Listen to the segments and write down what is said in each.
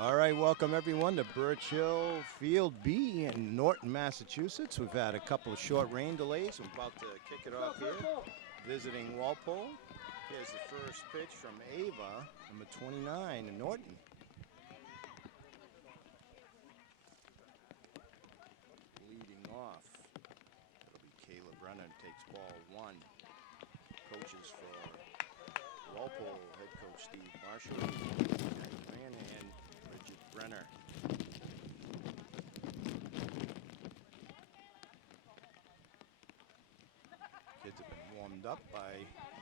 All right, welcome everyone to Birch Hill Field B in Norton, Massachusetts. We've had a couple of short rain delays. I'm about to kick it off here, visiting Walpole. Here's the first pitch from Ava, number 29 in Norton. Leading off, it'll be Kayla Brenner, takes ball one. Coaches for Walpole, head coach Steve Marshall, and Brenner. Kids have been warmed up by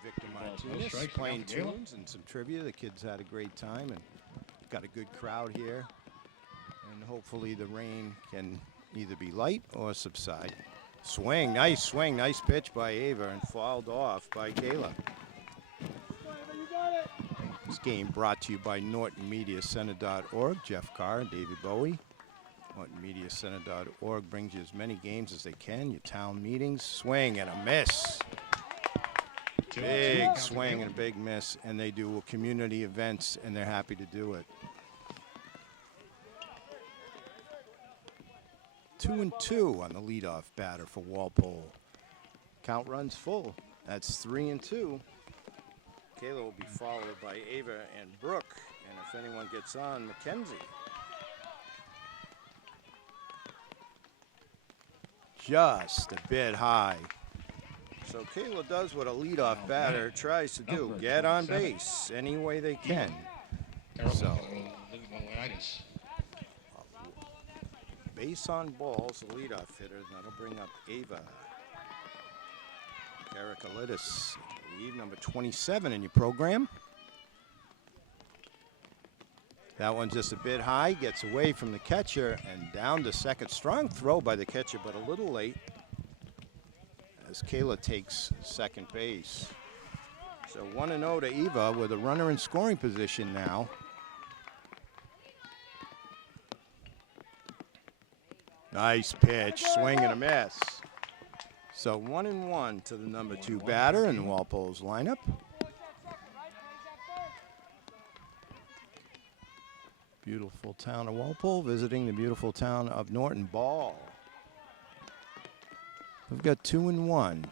Victor Martinez, playing tunes and some trivia. The kids had a great time and got a good crowd here. And hopefully the rain can either be light or subside. Swing, nice pitch by Ava and fouled off by Kayla. This game brought to you by NortonMediaCenter.org. Jeff Carr and David Bowie. NortonMediaCenter.org brings you as many games as they can. Your town meetings. Swing and a miss. Big swing and a big miss. And they do community events, and they're happy to do it. 2-2 on the leadoff batter for Walpole. Count runs full. That's 3-2. Kayla will be followed by Ava and Brooke, and if anyone gets on, Mackenzie. Just a bit high. So Kayla does what a leadoff batter tries to do, get on base any way they can. So, base on balls, the leadoff hitter, that'll bring up Ava. Karakalitis, number 27 in your program. That one's just a bit high, gets away from the catcher and down to second. Strong throw by the catcher, but a little late as Kayla takes second base. So 1-0 to Eva with a runner in scoring position now. Nice pitch, swing and a miss. So 1-1 to the number 2 batter in Walpole's lineup. Beautiful town of Walpole visiting the beautiful town of Norton. Ball. We've got 2-1.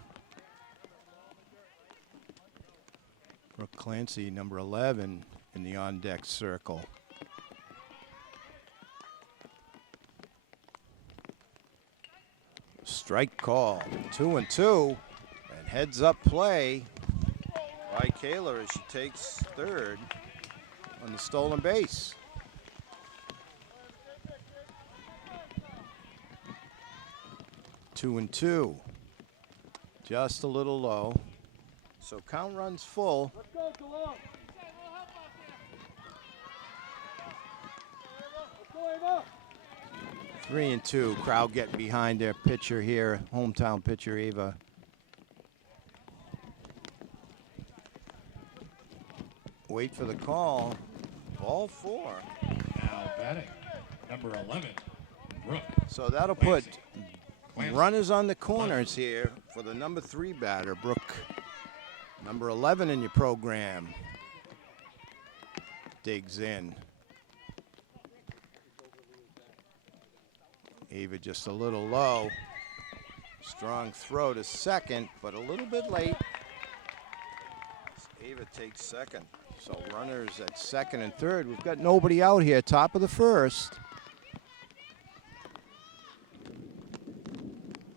Brooke Clancy, number 11 in the on-deck circle. Strike call, 2-2, and heads up play by Kayla as she takes third on the stolen base. Two and two, just a little low. So count runs full. 3-2, crowd getting behind their pitcher here, hometown pitcher Ava. Wait for the call. Ball 4. Now batting, number 11, Brooke. So that'll put runners on the corners here for the number 3 batter, Brooke. Number 11 in your program. Digs in. Ava just a little low. Strong throw to second, but a little bit late. Ava takes second. So runners at second and third. We've got nobody out here, top of the first.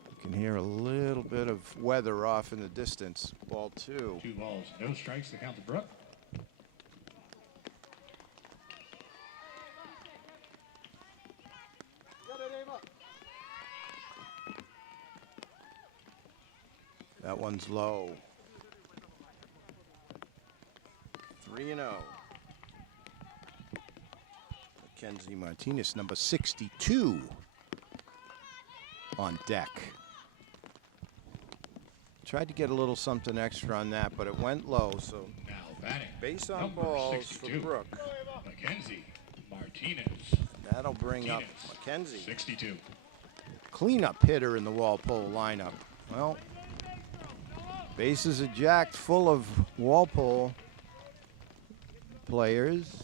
You can hear a little bit of weather off in the distance. Ball 2. 2 balls, no strikes to count to Brooke. That one's low. 3-0. Mackenzie Martinez, number 62, on deck. Tried to get a little something extra on that, but it went low. So now batting, base on balls 62. For Brooke. Mackenzie Martinez. That'll bring up Mackenzie. 62. Cleanup hitter in the Walpole lineup. Well, bases are jacked full of Walpole players.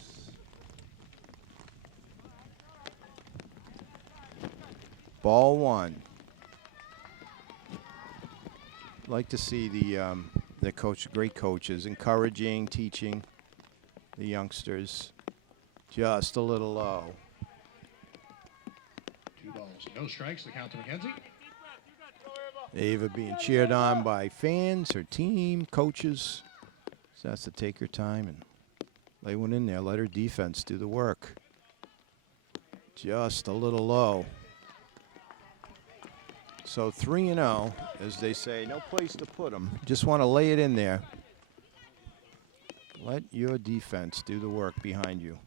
Ball one. Like to see the coach, great coaches, encouraging, teaching the youngsters. Just a little low. 2 balls, no strikes. The count to McKenzie. Ava being cheered on by fans, her team, coaches. So has to take her time and lay one in there. Let her defense do the work. Just a little low. So 3-0, as they say, no place to put them. Just want to lay it in there. Let your defense do the work behind you.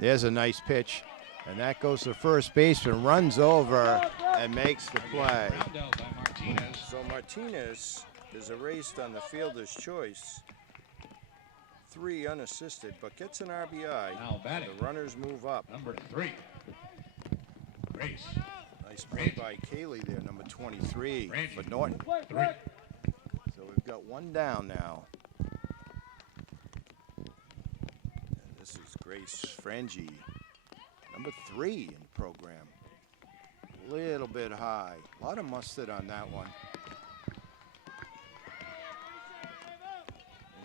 There's a nice pitch, and that goes to first baseman, runs over and makes the play. Ground out by Martinez. So Martinez is erased on the fielder's choice. 3 unassisted, but gets an RBI. Now batting. The runners move up. Number 3. Grace. Nice play by Kaylee there, number 23 Randy. for Norton. 3. So we've got one down now. And this is Grace Frangie, number 3 in the program. Little bit high. A lot of mustard on that one.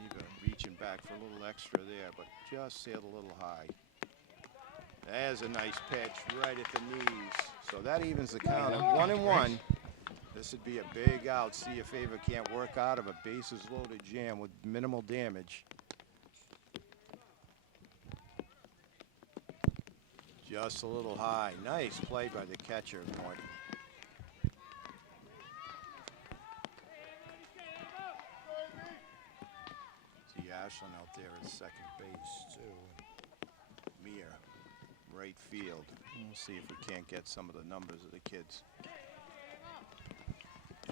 Eva reaching back for a little extra there, but just sailed a little high. There's a nice pitch right at the knees. So that evens the count at 1-1. This would be a big out. See if Ava can't work out of a bases loaded jam with minimal damage. Just a little high. Nice play by the catcher, Norton. See Ashlyn out there at second base, too. Mia, right field. We'll see if we can't get some of the numbers of the kids.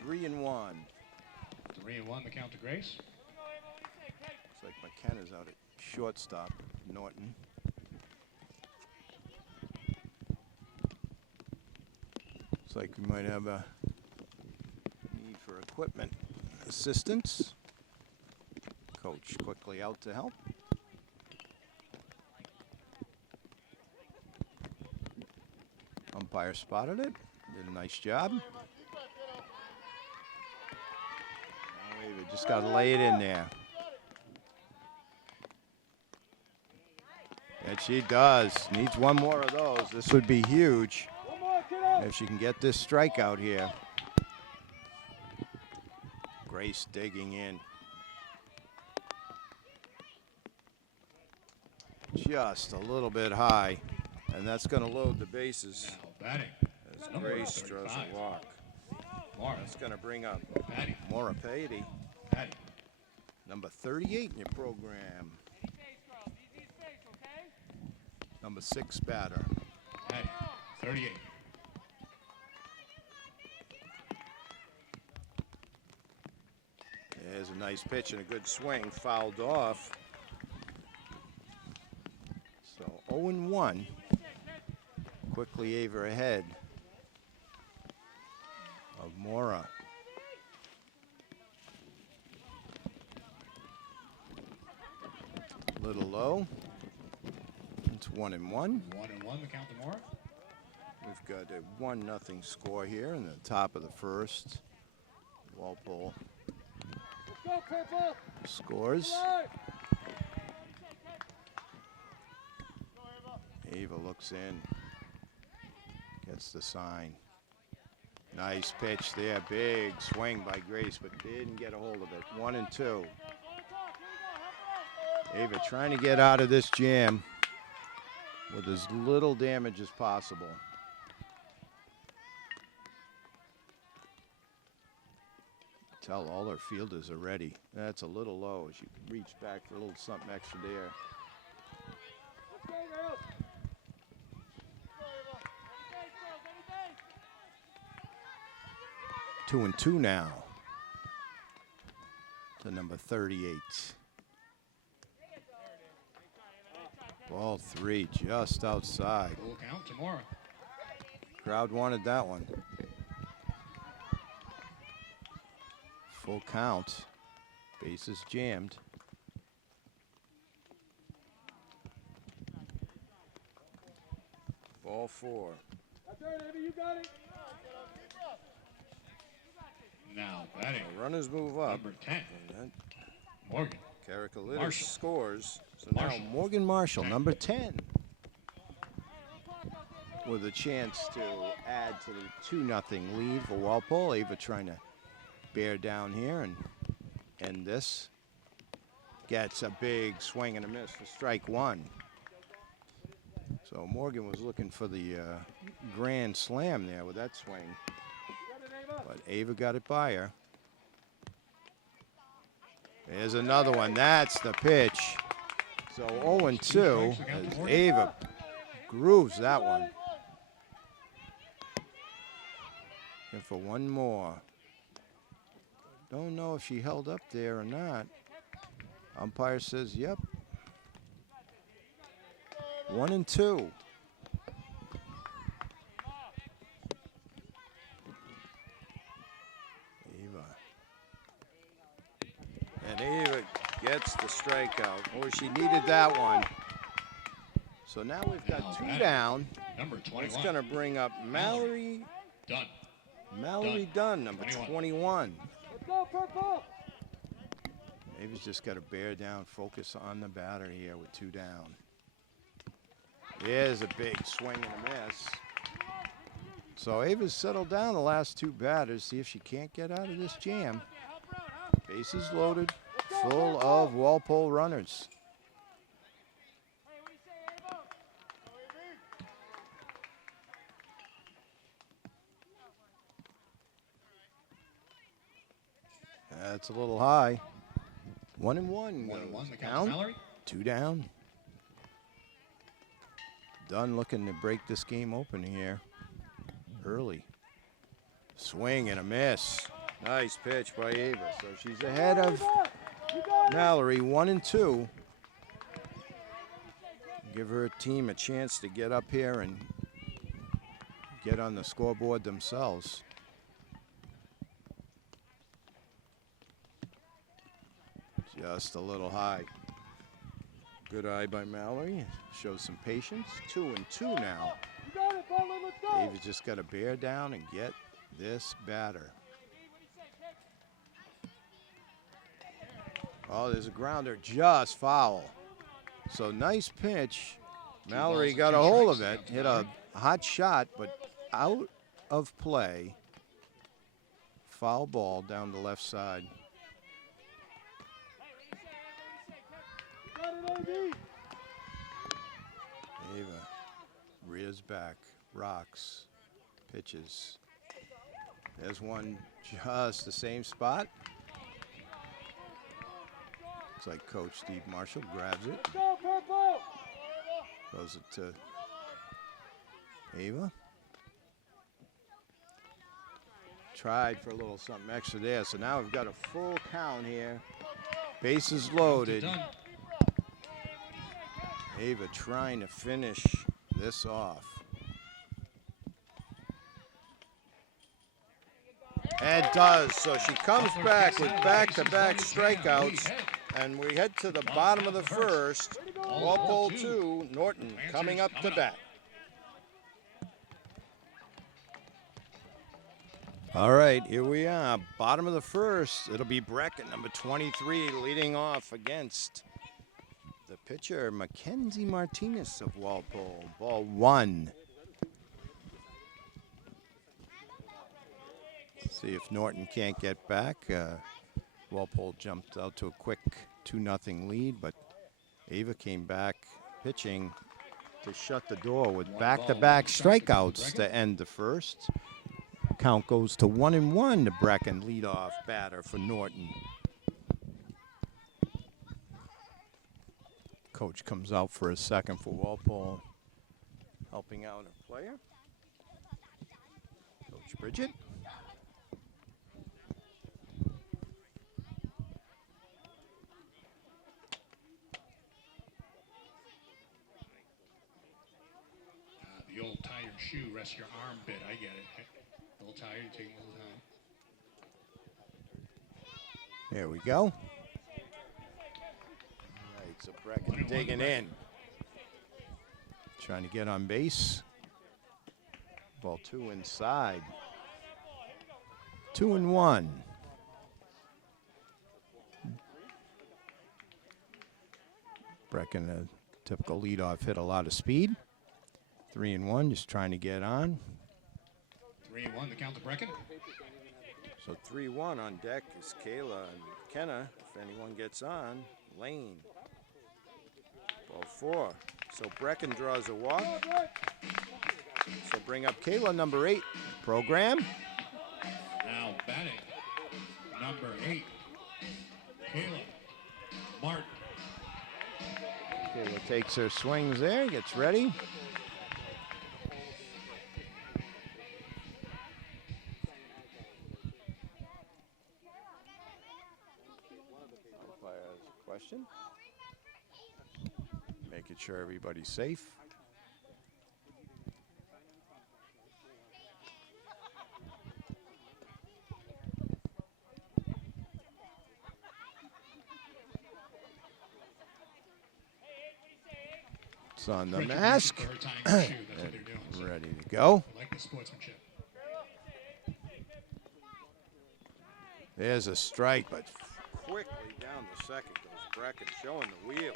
3-1. 3-1, the count to Grace. Looks like McKenna's out at shortstop, Norton. Looks like we might have a need for equipment assistance. Coach quickly out to help. Umpire spotted it, did a nice job. Now Ava just got to lay it in there. And she does. Needs one more of those. This would be huge if she can get this strikeout here. Grace digging in. Just a little bit high, and that's going to load the bases. Now batting. As Number Grace draws 35. a walk. Mara. That's going to bring up Batting. Maura Paety, Batting. number 38 in your program. Number 6 batter. Batting. 38. There's a nice pitch and a good swing, fouled off. So 0-1. Quickly Ava ahead of Mora. Little low. It's 1-1. 1-1, the count to Mora. We've got a 1-0 score here in the top of the first. Walpole scores. Ava looks in, gets the sign. Nice pitch there, big swing by Grace, but didn't get a hold of it. 1-2. Ava trying to get out of this jam with as little damage as possible. Tell all our fielders are ready. That's a little low as you reach back for a little something extra there. 2-2 now to number 38. Ball 3 just outside. Full count to Mora. Crowd wanted that one. Full count. Bases jammed. All four. Now batting. Runners move up. Number 10. And Morgan. Karakalitis Marshall. scores. So Marshall. now Morgan Marshall, number 10, with a chance to add to the 2-0 lead for Walpole. Ava trying to bear down here and end this. Gets a big swing and a miss for strike one. So Morgan was looking for the grand slam there with that swing. But Ava got it by her. There's another one. That's the pitch. So 0-2 as Ava grooves that one. And for one more. Don't know if she held up there or not. Umpire says, yep. 1-2. And Ava gets the strikeout. Or she needed that one. So now we've got two down. Number 21. It's going to bring up Mallory Dunn. Dunn, number 21. Let's go, Purple! Ava's just got to bear down, focus on the batter here with two down. There's a big swing and a miss. So Ava's settled down the last two batters. See if she can't get out of this jam. Bases loaded, full of Walpole runners. That's a little high. 1-1. 1-1. The count to Down. Mallory. Two down. Dunn looking to break this game open here early. Swing and a miss. Nice pitch by Ava. So she's ahead of Mallory, 1-2. Give her team a chance to get up here and get on the scoreboard themselves. Just a little high. Good eye by Mallory. Shows some patience. 2-2 now. David just got to bear down and get this batter. Oh, there's a grounder just foul. So nice pitch. Mallory got a hold of it. Hit a hot shot, but out of play. Foul ball down the left side. Ava rears back, rocks, pitches. There's one just the same spot. Looks like Coach Steve Marshall grabs it. Throws it to Ava. Tried for a little something extra there. So now we've got a full count here. Bases loaded. Ava trying to finish this off. And does. So she comes back with back-to-back strikeouts. And we head to the bottom of the first. Walpole 2, Norton coming up to bat. All right, here we are. Bottom of the first. It'll be Brecken, number 23, leading off against the pitcher, Mackenzie Martinez of Walpole. Ball one. See if Norton can't get back. Walpole jumped out to a quick 2-0 lead, but Ava came back pitching to shut the door with back-to-back strikeouts to end the first. Count goes to 1-1 to Brecken, leadoff batter for Norton. Coach comes out for a second for Walpole, helping out a player. Coach Bridget. The old tired shoe rests your arm bit. I get it. A little tired, taking a little time. There we go. All right, so Brecken digging in. Trying to get on base. Ball 2 inside. 2-1. Brecken, a typical leadoff hit, a lot of speed. 3-1, just trying to get on. 3-1 to count to Brecken. So 3-1 on deck is Kayla and McKenna. If anyone gets on, Lane. Ball 4. So Brecken draws a walk. So bring up Kayla, number 8. Program. Now batting, number 8, Kayla Martin. Kayla takes her swings there, gets ready. Umpire has a question. Making sure everybody's safe. It's on the mask. Ready to go. I like the sportsmanship. There's a strike, but quickly down the second goes Brecken, showing the wheels.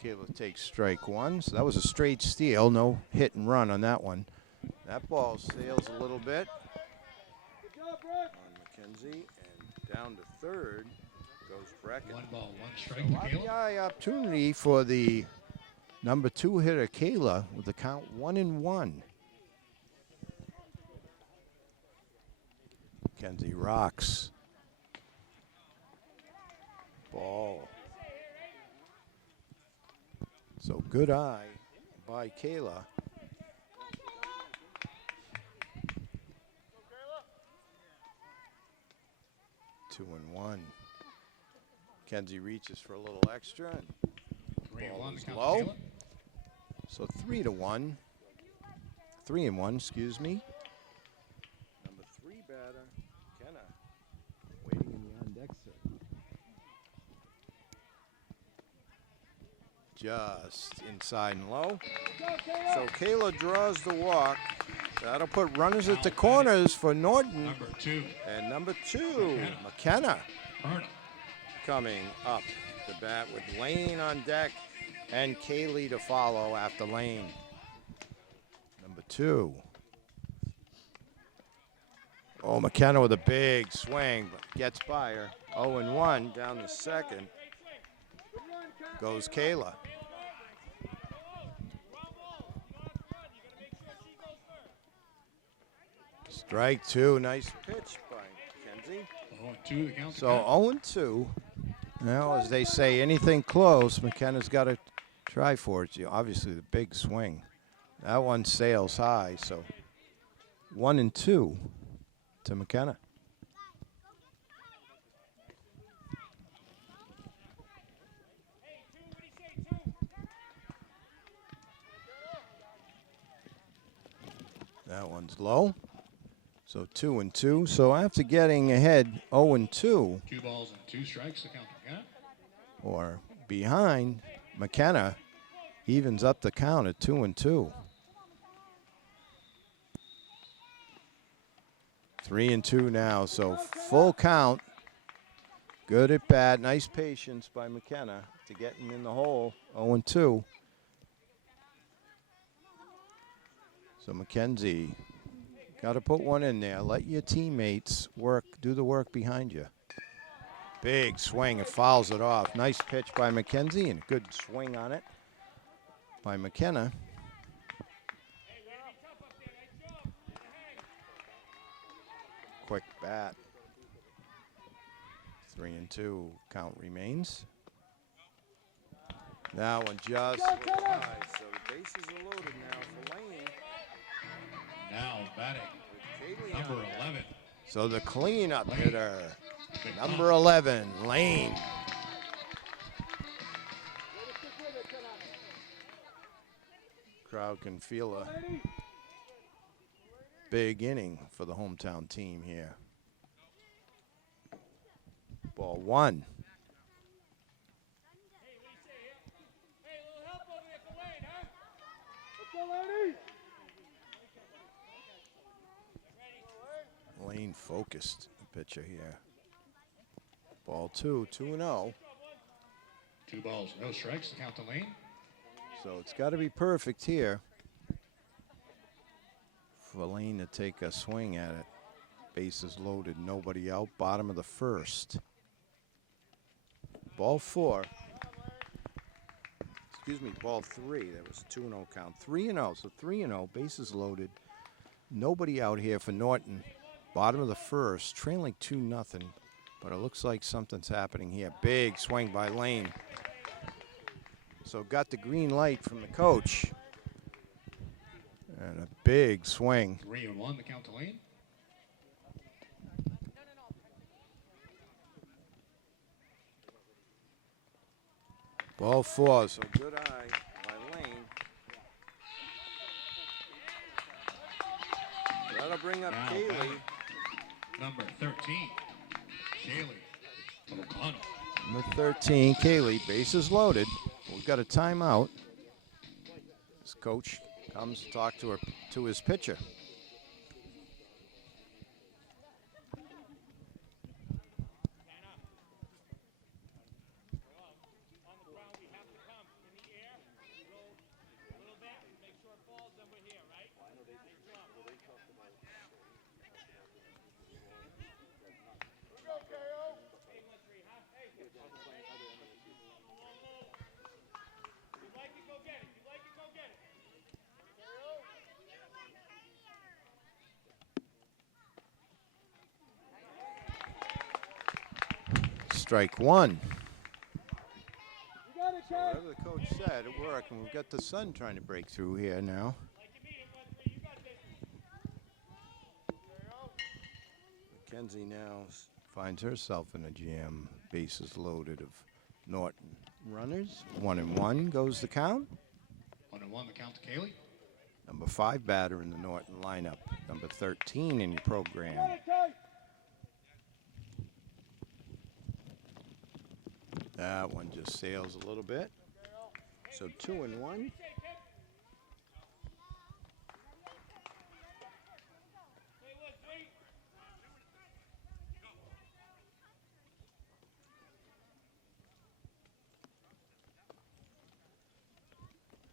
Kayla takes strike 1. So that was a straight steal. No hit and run on that one. That ball sails a little bit on McKenzie, and down to third goes Brecken. 1 ball, 1 strike to Kayla. RBI opportunity for the number 2 hitter, Kayla, with the count 1-1. McKenzie rocks. Ball. So good eye by Kayla. Two and 1. McKenzie reaches for a little extra. And 3-1 to count to low. Kayla. So 3-1. 3-1, excuse me. Number 3 batter, Kenna, waiting in the on deck circle. Just inside and low. So Kayla draws the walk. That'll put runners at the corners for Norton. Number 2, And number 2, McKenna, Burnham. coming up to bat with Lane on deck and Kaylee to follow after Lane. Number 2. Oh, McKenna with a big swing, but gets by her. 0-1 down the second. Goes Kayla. Strike 2, nice pitch by Kenzie. 0-2 to count to So 0-2. Now, as they say, anything close, McKenna's got to try for it. Obviously, the big swing. That one sails high, so 1-2 to McKenna. That one's low. So 2-2. So after getting ahead 0-2, 2 balls and 2 strikes to count to McKenna. or behind, McKenna evens up the count at 2-2. 3-2 now, so full count. Good at bat, nice patience by McKenna to get him in the hole. 0-2. So McKenzie, got to put one in there. Let your teammates work, do the work behind you. Big swing, it fouls it off. Nice pitch by McKenzie and good swing on it by McKenna. Quick bat. 3-2 count remains. That one just high, so the bases are loaded now for Lane. Now batting, With Kaylee number on deck. 11. So the cleanup Lane. hitter, Big number pop. 11, Lane. Crowd can feel a big inning for the hometown team here. Ball 1. Lane focused, the pitcher here. Ball 2, 2-0. 2 balls, no strikes to count to Lane. So it's got to be perfect here for Lane to take a swing at it. Bases loaded, nobody out, bottom of the first. Ball 4. Excuse me, ball 3. That was 2-0 count. 3-0, so 3-0, bases loaded. Nobody out here for Norton. Bottom of the first, trailing 2-0. But it looks like something's happening here. Big swing by Lane. So got the green light from the coach. And a big swing. 3-1 to count to Lane. Ball 4, so good eye by Lane. That'll bring up Now Kaylee. batting, number 13, Kaylee O'Connell. Number 13, Kaylee, bases loaded. We've got a timeout. This coach comes to talk to his pitcher. Strike 1. So whatever the coach said, it worked, and we've got the sun trying to break through here now. Mackenzie now finds herself in a jam. Bases loaded of Norton. Runners, 1-1 goes the count. 1-1 the count to Kaylee. Number 5 batter in the Norton lineup. Number 13 in your program. That one just sails a little bit. So 2-1.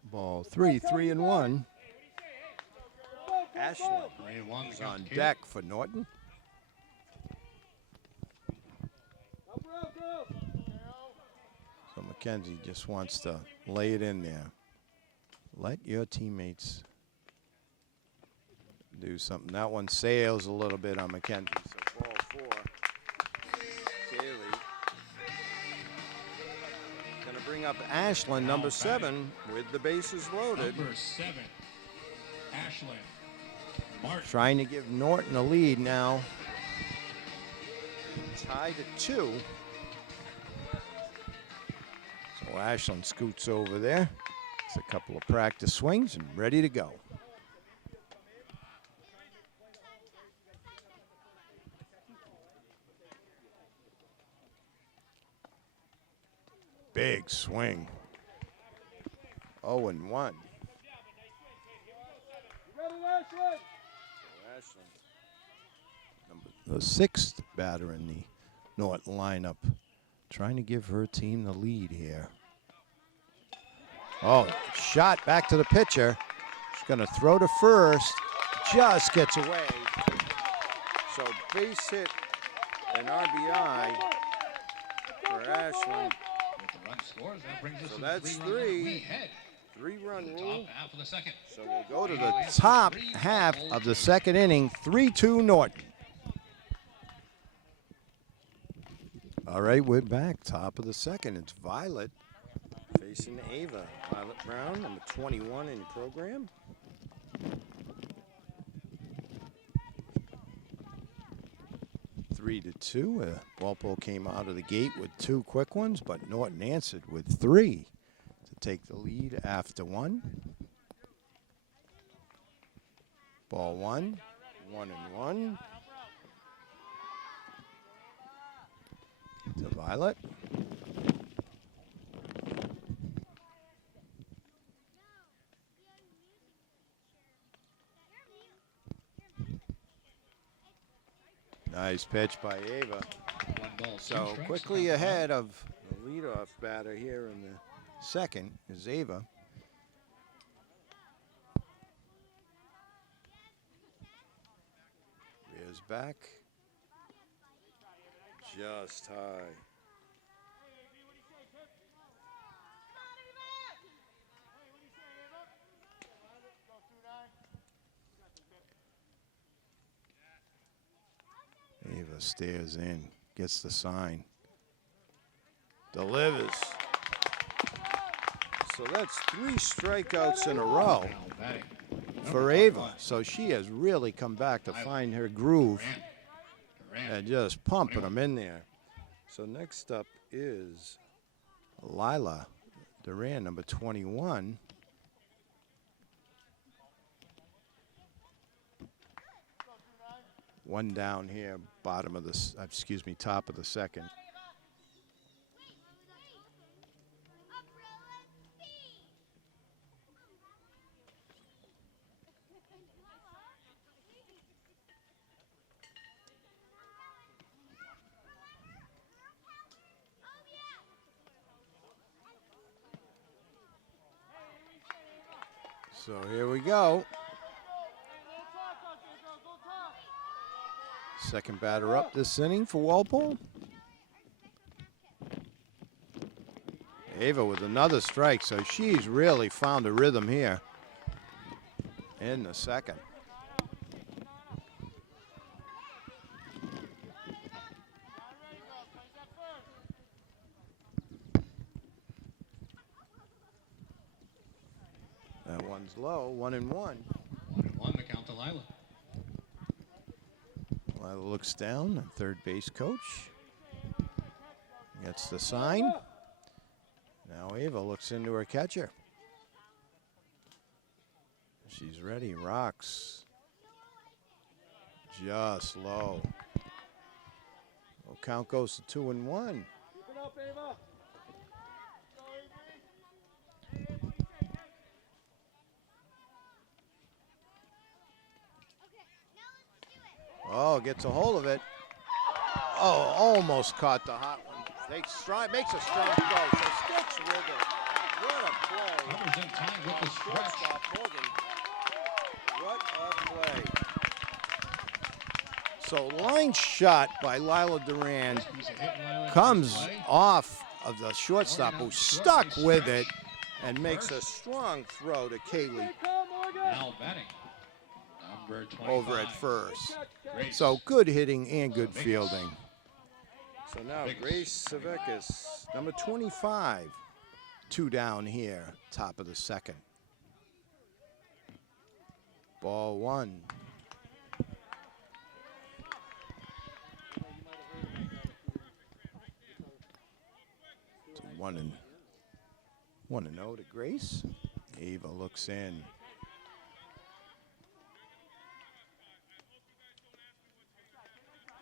Ball 3, 3-1. Ashland 3-1 is the count on to Kaylee. deck for Norton. So Mackenzie just wants to lay it in there. Let your teammates do something. That one sails a little bit on Mackenzie. So ball 4. Kaylee. Gonna bring up Ashland, Now number batting. 7, with the bases loaded. Number 7, Ashland Martin. Trying to give Norton a lead now. Tied at 2. So Ashland scoots over there. It's a couple of practice swings and ready to go. Big swing. 0-1. The 6th batter in the Norton lineup, trying to give her team the lead here. Oh, shot back to the pitcher. She's going to throw to first. Just gets away. So base hit and RBI for Ashland. With the run scores, that brings us So to that's the 3-run three. we head. 3-run Top rule. half of the second. So we'll go to the top half of the second inning. 3-2 Norton. All right, we're back. Top of the second. It's Violet facing Ava. Violet Brown, number 21 in your program. Three to 2. Walpole came out of the gate with 2 quick ones, but Norton answered with 3 to take the lead after 1. Ball 1, 1-1. To Violet. Nice pitch by Ava. 1 ball, 2 So strikes. quickly ahead of the leadoff batter here in the second is Ava. Rears back. Just high. Ava stares in, gets the sign. Delivers. So that's 3 strikeouts in a row Now batting. for Ava. So she has really come back to find her groove Duran. and just pumping them in there. So next up is Lila Duran, number 21. One down here, bottom of the, top of the second. So here we go. Second batter up this inning for Walpole. Ava with another strike, so she's really found a rhythm here in the second. That one's low, 1-1. 1-1 the count to Lila. Lila looks down, the third base coach. Gets the sign. Now Ava looks into her catcher. She's ready, rocks. Just low. Well, count goes to 2-1. Oh, gets a hold of it. Oh, almost caught the hot one. Makes a strong throw, so sticks with it. What a play. Runners in time with the stretch. Shortstop Morgan. What a play. So line shot by Lila Duran He's a hit, Lila. comes Nice play. off of the shortstop who stuck with it and makes a strong throw to Kaylee Now batting. Number 25. over at first. Grace. So good hitting and good Vegas. fielding. So now Vegas. Grace Savekis, number 25, 2 down here, top of the second. Ball 1. It's a 1-0 to Grace. Ava looks in.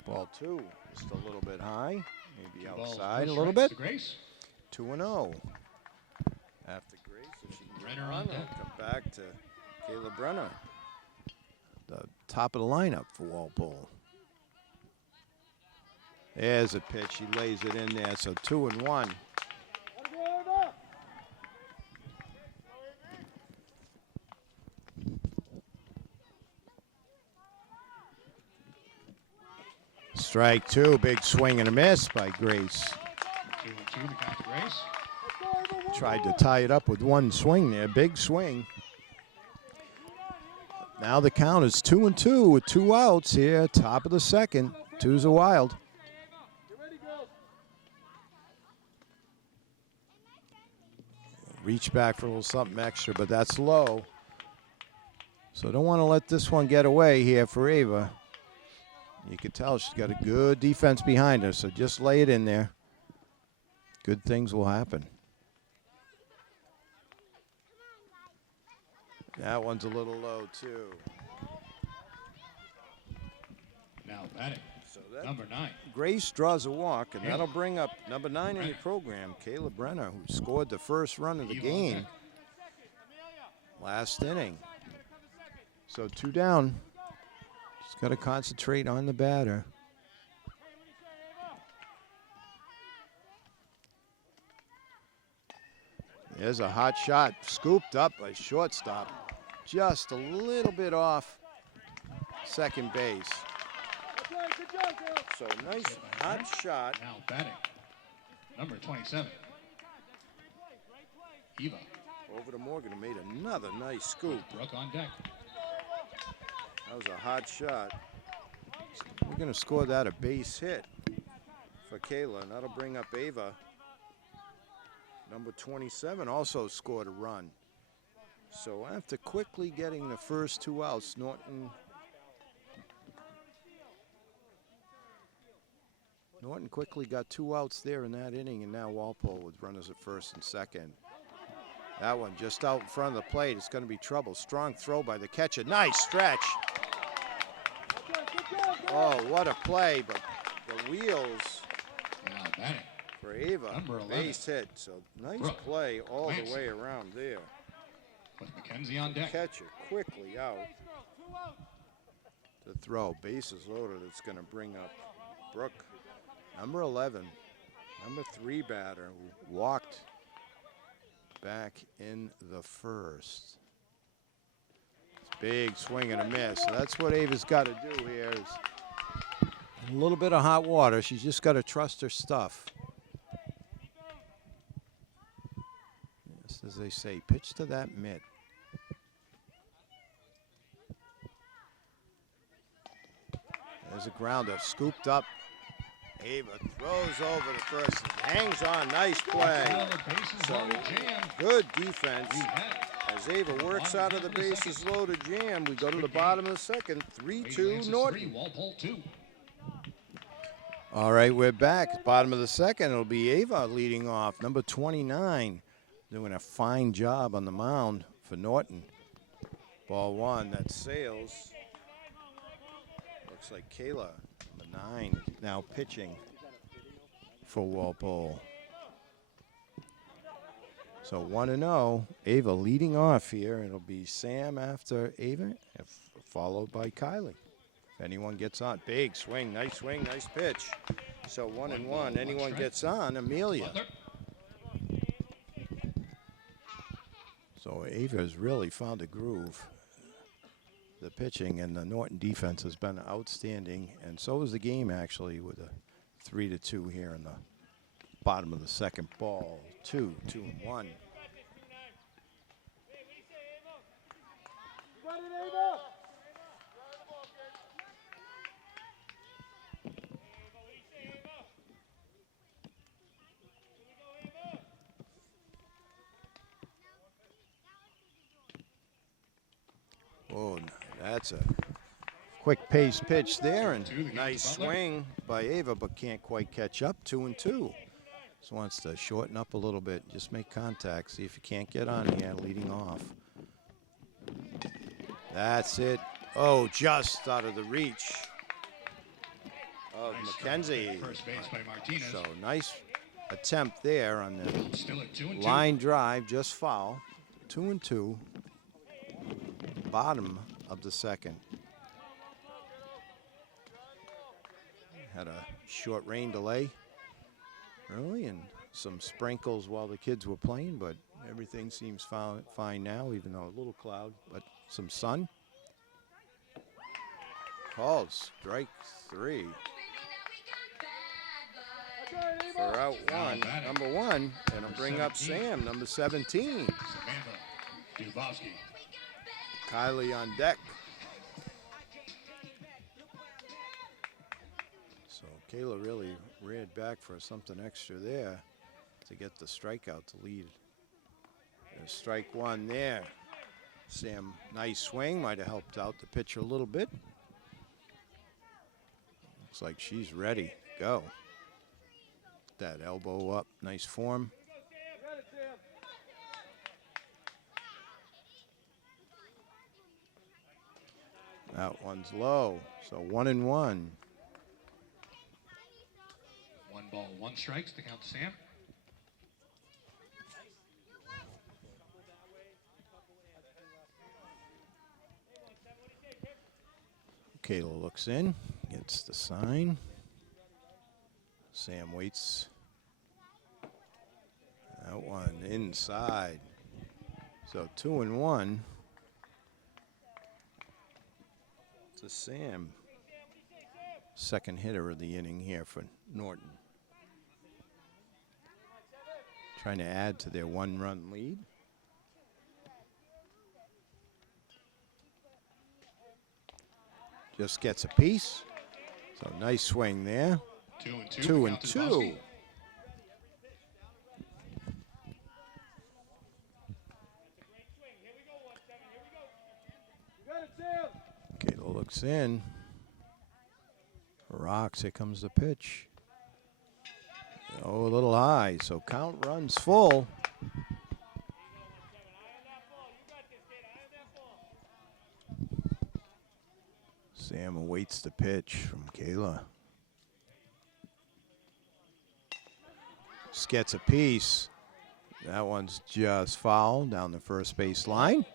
Ball 2, just a little bit high, maybe Two balls, outside no a little strikes bit. to Grace. 2-0. After Grace, if she can get Brenner on on, deck. come back to Kayla Brenner. The top of the lineup for Walpole. There's a pitch. He lays it in there, so 2-1. Strike 2, big swing and a miss by Grace. 2-2 the count to Grace. Tried to tie it up with one swing there, big swing. Now the count is 2-2 with 2 outs here, top of the second. 2's a wild. Reach back for a little something extra, but that's low. So don't want to let this one get away here for Ava. You can tell she's got a good defense behind her, so just lay it in there. Good things will happen. That one's a little low, too. Now batting. So that Number 9. Grace draws a walk, and that'll bring up number 9 in the program, Kayla Brenner, who scored the first run of the game last inning. So 2 down. Just got to concentrate on the batter. There's a hot shot, scooped up by shortstop. Just a little bit off second base. So nice hot shot. Now batting, number 27, Eva. Over to Morgan, who made another nice scoop. Brooke on deck. That was a hot shot. We're going to score that a base hit for Kayla, and that'll bring up Ava. Number 27 also scored a run. So after quickly getting the first 2 outs, Norton quickly got 2 outs there in that inning, and now Walpole with runners at first and second. That one just out in front of the plate. It's going to be trouble. Strong throw by the catcher. Nice stretch. Oh, what a play, but the wheels Now batting, for Ava. Number 11. Base hit. So nice Brooke. play all the Clancy. way around there. with Mackenzie on deck. Catcher quickly out. The throw, bases loaded. It's going to bring up Brooke. Number 11, number 3 batter, who walked back in the first. Big swing and a miss. So that's what Ava's got to do here. Is a little bit of hot water. She's just got to trust her stuff. Just as they say, pitch to that mitt. There's a grounder, scooped up. Ava throws over the first, and hangs on. Nice play. Now the bases So loaded jam. good defense. You had it. As Ava works out of the bases loaded jam, we go to the bottom of the second. 3-2 Norton. 3, Walpole 2. All right, we're back. Bottom of the second, it'll be Ava leading off. Number 29, doing a fine job on the mound for Norton. Ball 1, that's Sales. Looks like Kayla, number 9, now pitching for Walpole. So 1-0, Ava leading off here. It'll be Sam after Ava, followed by Kylie. If anyone gets on, big swing, nice pitch. So 1-1, anyone gets on, Amelia. Butler. So Ava's really found a groove. The pitching and the Norton defense has been outstanding, and so is the game actually with a 3-2 here in the bottom of the second. Ball 2, 2-1. Oh, that's a quick pace pitch there, and nice swing by Ava, but can't quite catch up. 2-2. Just wants to shorten up a little bit, just make contact, see if you can't get on here leading off. That's it. Oh, just out of the reach of Nice Mackenzie. First base by Martinez. So nice attempt there on the Still at 2-2. line drive, just foul. 2-2. Bottom of the second. Had a short rain delay early and some sprinkles while the kids were playing, but everything seems fine now, even though a little cloud, but some sun. Calls, strike 3. For out 1, number 1, and it'll bring up Sam, number 17. Samantha Dubowski. Kylie on deck. So Kayla really reared back for something extra there to get the strikeout to lead. There's strike 1 there. Sam, nice swing, might have helped out the pitcher a little bit. Looks like she's ready to go. That elbow up, nice form. That one's low, so 1-1. 1 ball, 1 strikes to count to Sam. Kayla looks in, gets the sign. Sam waits. That one inside. So 2-1 to Sam. Second hitter of the inning here for Norton. Trying to add to their one-run lead. Just gets a piece. So nice swing there. 2-2. 2-2. Kayla looks in. Rocks. Here comes the pitch. Oh, a little high. So count runs full. Sam awaits the pitch from Kayla. Just gets a piece. That one's just foul down the first base line.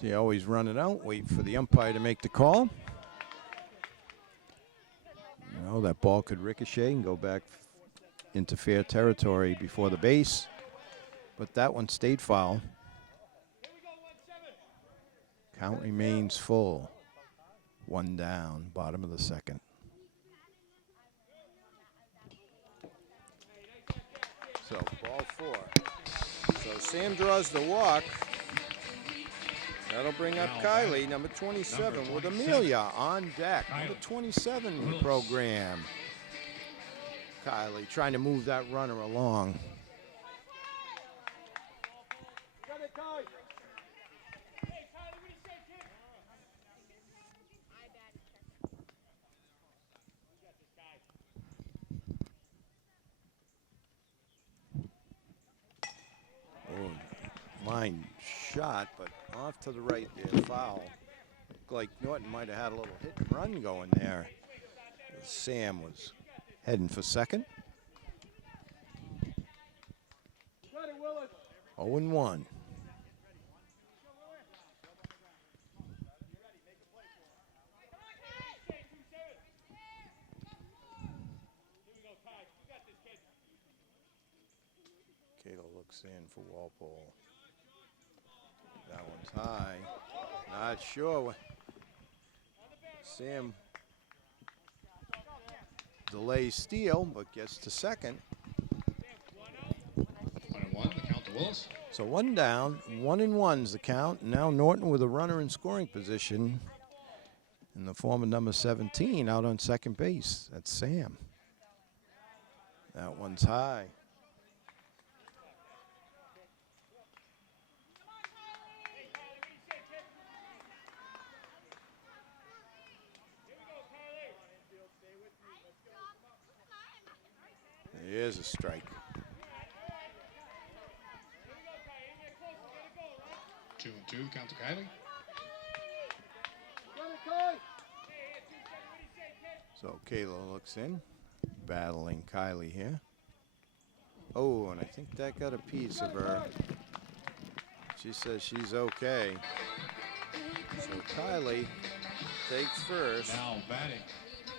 So you always run it out, wait for the umpire to make the call. You know, that ball could ricochet and go back into fair territory before the base. But that one stayed foul. Count remains full. One down, bottom of the second. So ball four. So Sam draws the walk. That'll bring up Kylie, number 27, with Amelia on deck. Number 27 program. Kylie trying to move that runner along. Oh, line shot, but off to the right there, foul. Looked like Norton might have had a little hit and run going there. Sam was heading for second. 0-1. Cato looks in for Walpole. That one's high. Not sure. Sam delays steal, but gets to second. 1-1, the count to Willis. So one down, 1-1's the count. Now Norton with a runner in scoring position in the form of number 17 out on second base. That's Sam. That one's high. Here's a strike. 2-2, count to Kylie. So Kayla looks in, battling Kylie here. Oh, and I think that got a piece of her. She says she's okay. So Kylie takes first. Now batting,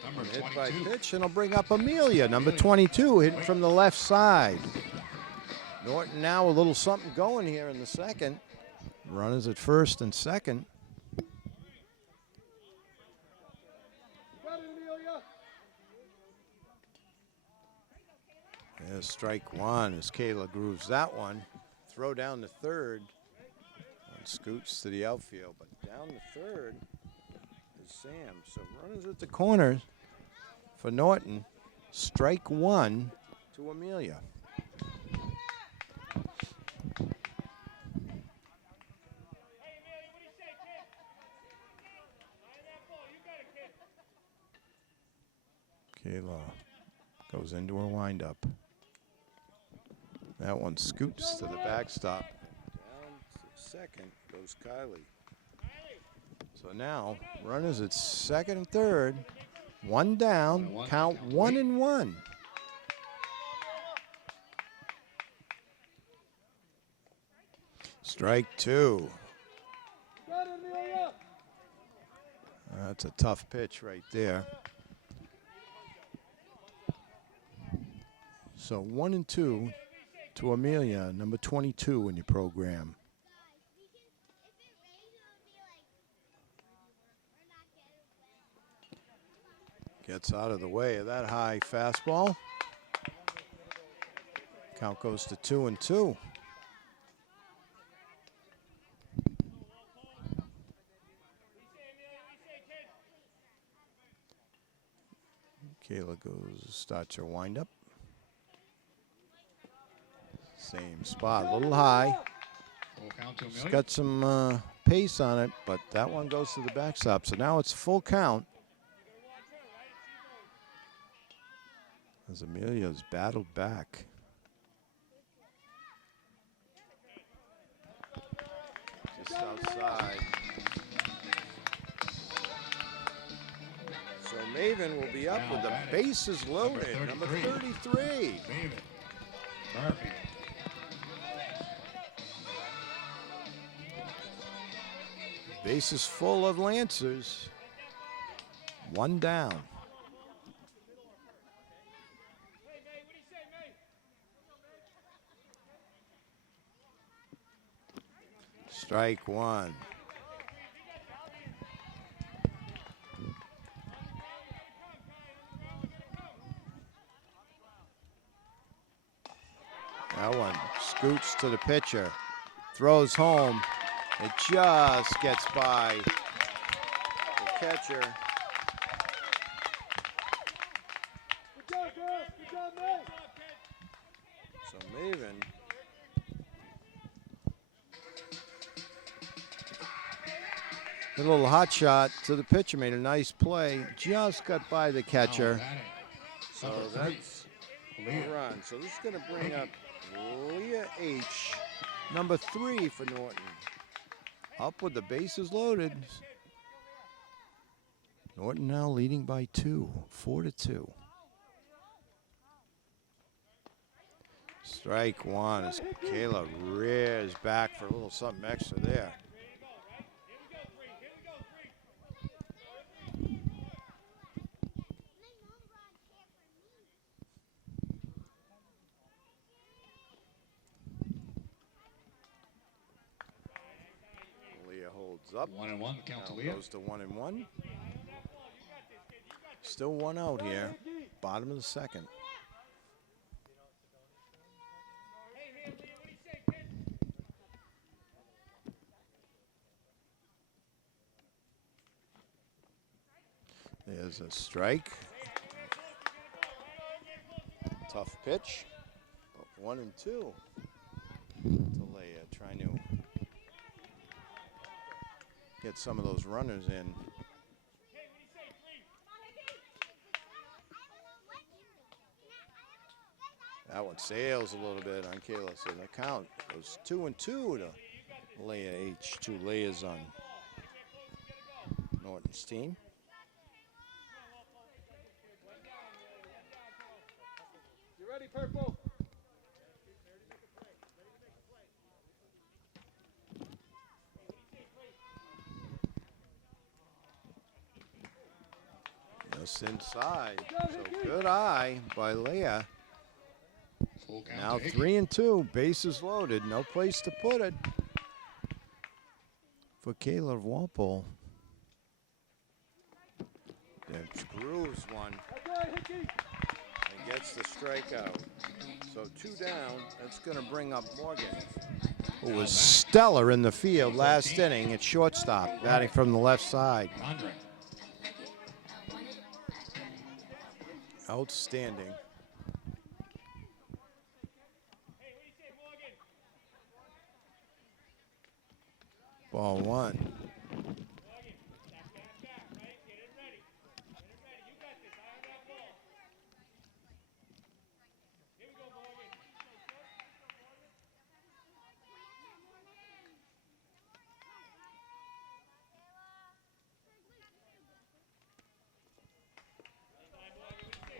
number Hit 22. by pitch, and it'll bring up Amelia, number 22, hitting from the left side. Norton now a little something going here in the second. Runners at first and second. There's strike one as Kayla grooves that one. Throw down to third. One scoots to the outfield, but down to third is Sam. So runners at the corners for Norton. Strike one to Amelia. Kayla goes into her windup. That one scoots to the backstop. Down to second goes Kylie. So now runners at second and third. One down, count 1-1. Strike two. That's a tough pitch right there. So 1-2 to Amelia, number 22 in your program. Gets out of the way of that high fastball. Count goes to 2-2. Kayla starts her windup. Same spot, a little high. Full count to It's Amelia. got some pace on it, but that one goes to the backstop. So now it's full count. As Amelia's battled back. Just outside. So Maven will be up Now with the batting. bases loaded. Number 33. David Murphy. Bases full of Lancers. One down. Strike one. That one scoots to the pitcher. Throws home. It just gets by the catcher. So Maven a little hot shot to the pitcher, made a nice play. Just got by the catcher. So that's a run. So this is going to bring up Leah H., number 3 for Norton. Up with the bases loaded. Norton now leading by 2, 4-2. Strike one as Kayla rears back for a little something extra there. Leah holds up. 1-1 count to Now Leah. goes to 1-1. Still one out here. Bottom of the second. There's a strike. Tough pitch. 1-2. To Leah, trying to get some of those runners in. That one sails a little bit on Kayla. So the count goes 2-2 to Leah H. 2 Leahs on Norton's team. You ready, Purple? Just inside. So good eye by Leah. Full count Now to Hickey. 3-2. Bases loaded. No place to put it for Kayla of Walpole. Then screws one and gets the strikeout. So 2 down. That's going to bring up Morgan, who was stellar in the field last inning at shortstop, batting from the left side. Andre. Outstanding. Ball one.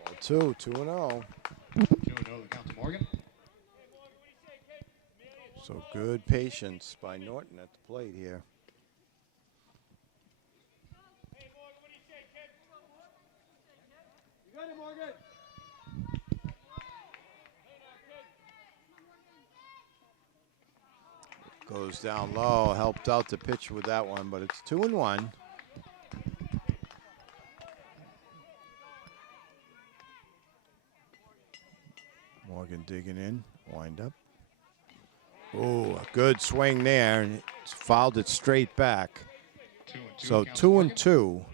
Ball 2, 2-0. 2-0 the count to Morgan. So good patience by Norton at the plate here. You got it, Morgan. Goes down low, helped out the pitcher with that one, but it's 2-1. Morgan digging in, wind up. Oh, a good swing there, and it's fouled it straight back. 2-2. So 2-2.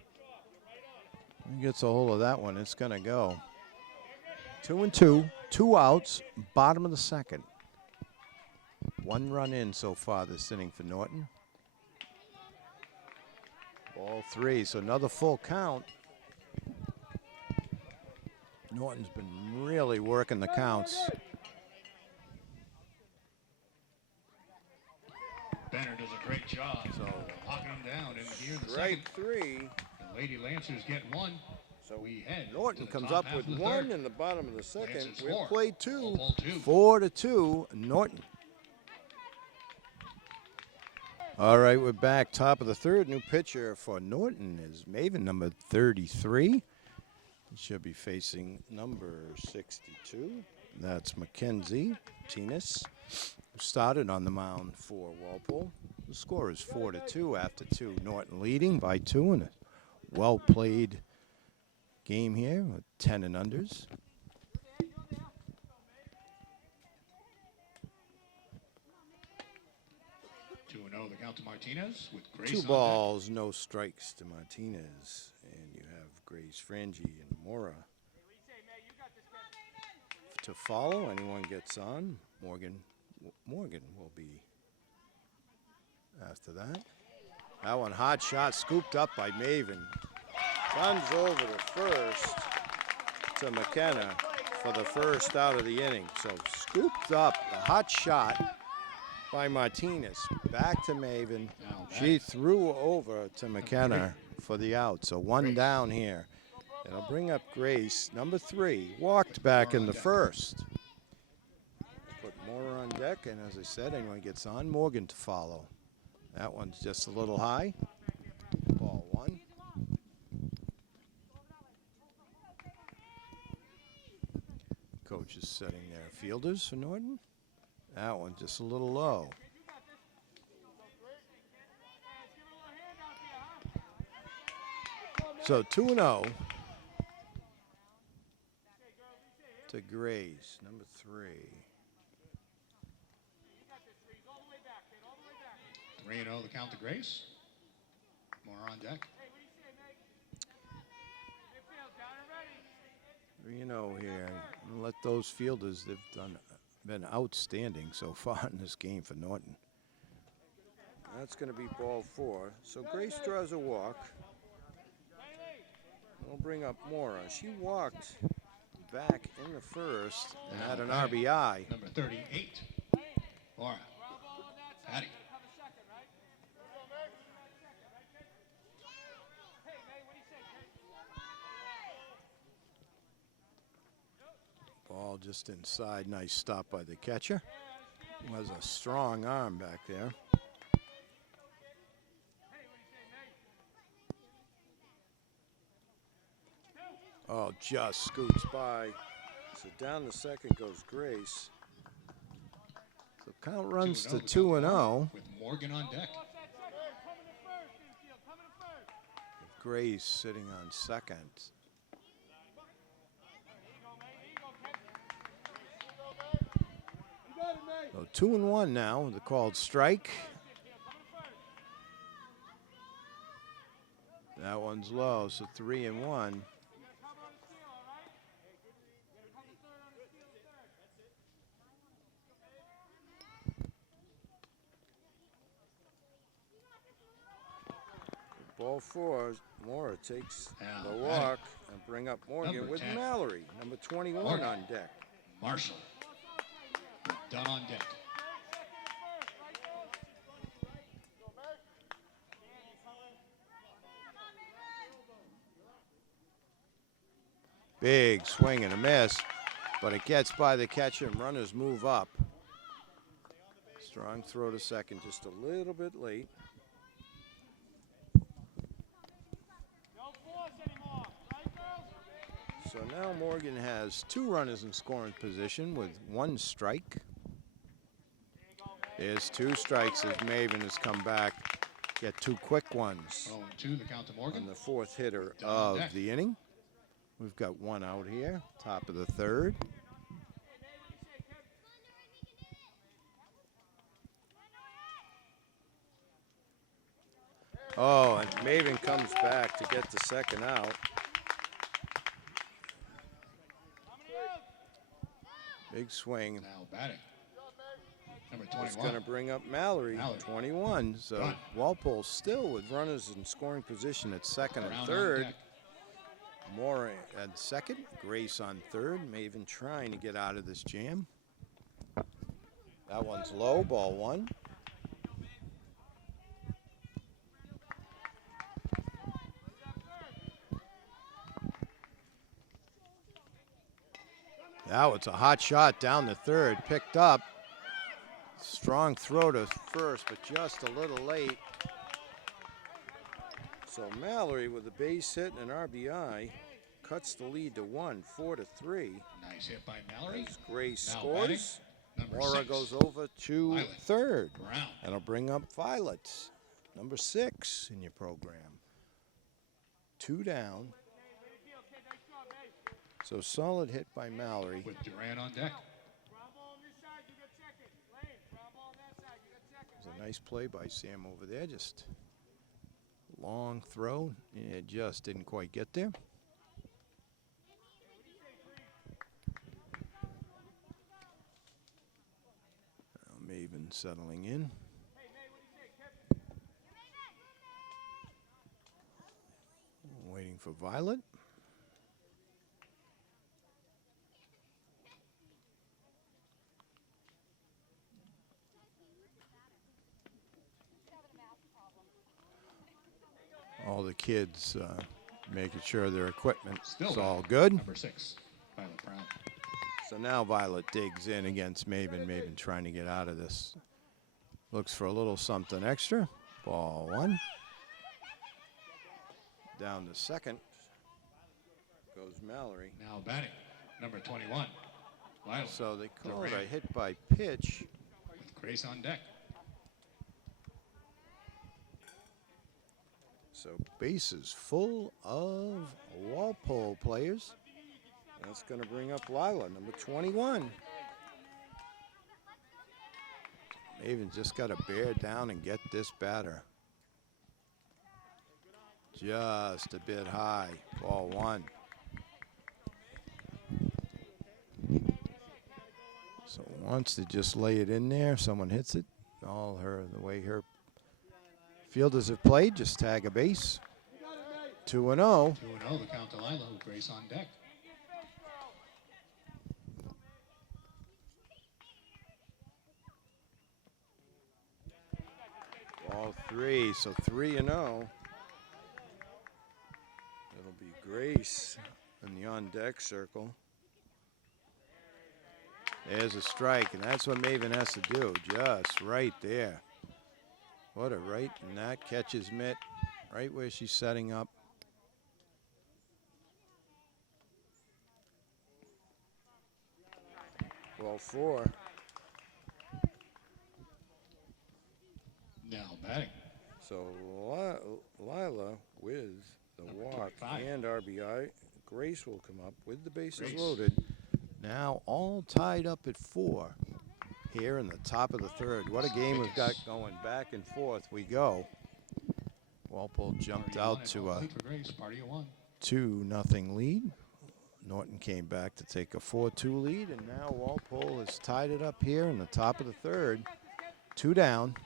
He gets a hold of that one, it's going to go. 2-2, 2 outs, bottom of the second. 1 run in so far this inning for Norton. Ball 3, so another full count. Norton's been really working the counts. Benner does a great job. So locking him down in here in the strike second. 3. The Lady Lancers get 1. So we head. Norton comes up with 1 in the bottom of the second. Lancers We'll 4. play 2. Walpole 2. 4-2, Norton. All right, we're back. Top of the third. New pitcher for Norton is Maven, number 33. He should be facing number 62. That's Mackenzie Tinas, who started on the mound for Walpole. The score is 4-2 after 2. Norton leading by 2 in a well-played game here with 10 and unders. 2-0 the count to Martinez with Grace 2 on deck. balls, no strikes to Martinez. And you have Grace, Frangie, and Mora to follow. Anyone gets on, Morgan will be after that. That one, hot shot, scooped up by Maven. Runs over to first to McKenna for the first out of the inning. So scooped up, a hot shot by Martinez. Back to Maven. She threw over to McKenna for the out. So 1 down here. It'll bring up Grace, number 3. Walked back in the first. Put Mora on deck, and as I said, anyone gets on, Morgan to follow. That one's just a little high. Ball 1. Coach is setting their fielders for Norton. That one just a little low. So 2-0 to Grace, number 3. 3-0 the count to Grace. More on deck. 3-0 here. Let those fielders, they've been outstanding so far in this game for Norton. That's going to be ball 4. So Grace draws a walk. We'll bring up Mora. She walked back in the first and had an RBI. Number 38. Mora. Patty. Ball just inside. Nice stop by the catcher. Was a strong arm back there. Oh, just scoots by. So down the second goes Grace. So count runs to 2-0. With Morgan on deck. Grace sitting on second. So 2-1 now. The called strike. That one's low, so 3-1. Ball 4, Mora takes the walk and bring up Morgan with Mallory, number 21 on deck. Marshall. Done on deck. Big swing and a miss, but it gets by the catcher and runners move up. Strong throw to second, just a little bit late. So now Morgan has 2 runners in scoring position with 1 strike. There's 2 strikes as Maven has come back. Get 2 quick ones 0-2, the count to Morgan. on the 4th hitter Down on of deck. the inning. We've got 1 out here, top of the 3rd. Oh, and Maven comes back to get the 2nd out. Big swing. Now batting. Number It's 21. going to bring up Mallory, Mallory. 21. So Done. Walpole still with runners in scoring position at 2nd and Brown on 3rd. deck. Mora at 2nd, Grace on 3rd. Maven trying to get out of this jam. That one's low, ball 1. That was a hot shot down the 3rd, picked up. Strong throw to first, but just a little late. So Mallory with a base hit and an RBI cuts the lead to 1, 4-3. Nice hit by Mallory. As Grace Now scores, batting, number Mora 6. goes over to Violet. 3rd. Brown. That'll bring up Violet, number 6 in your program. 2 down. So solid hit by Mallory. With Duran on deck. It was a nice play by Sam over there. Just long throw. It just didn't quite get there. Now Maven settling in. Waiting for Violet. All the kids making sure their equipment Still is all batting. good. Number 6. Violet Brown. So now Violet digs in against Maven. Maven trying to get out of this. Looks for a little something extra. Ball 1. Down to 2nd goes Mallory. Now batting. Number 21. Violet. So they call it Duran. a hit by pitch. With Grace on deck. So bases full of Walpole players. That's going to bring up Lila, number 21. Maven just got to bear down and get this batter. Just a bit high. Ball 1. So wants to just lay it in there. Someone hits it. All the way her fielders have played, just tag a base. 2-0. 2-0, the count to Lila, with Grace on deck. Ball 3, so 3-0. It'll be Grace in the on-deck circle. There's a strike, and that's what Maven has to do, just right there. What a right, and that catches Mitt right where she's setting up. Ball 4. Now batting. So Lila with the Number walk 25. and RBI. Grace will come up with the bases Grace. loaded. Now all tied up at 4 here in the top of the 3rd. What a game we've got going back and forth. We go. Walpole jumped Party of one, out and to no a lead for Grace. Party of 1. 2-0 lead. Norton came back to take a 4-2 lead, and now Walpole has tied it up here in the top of the 3rd. 2 down.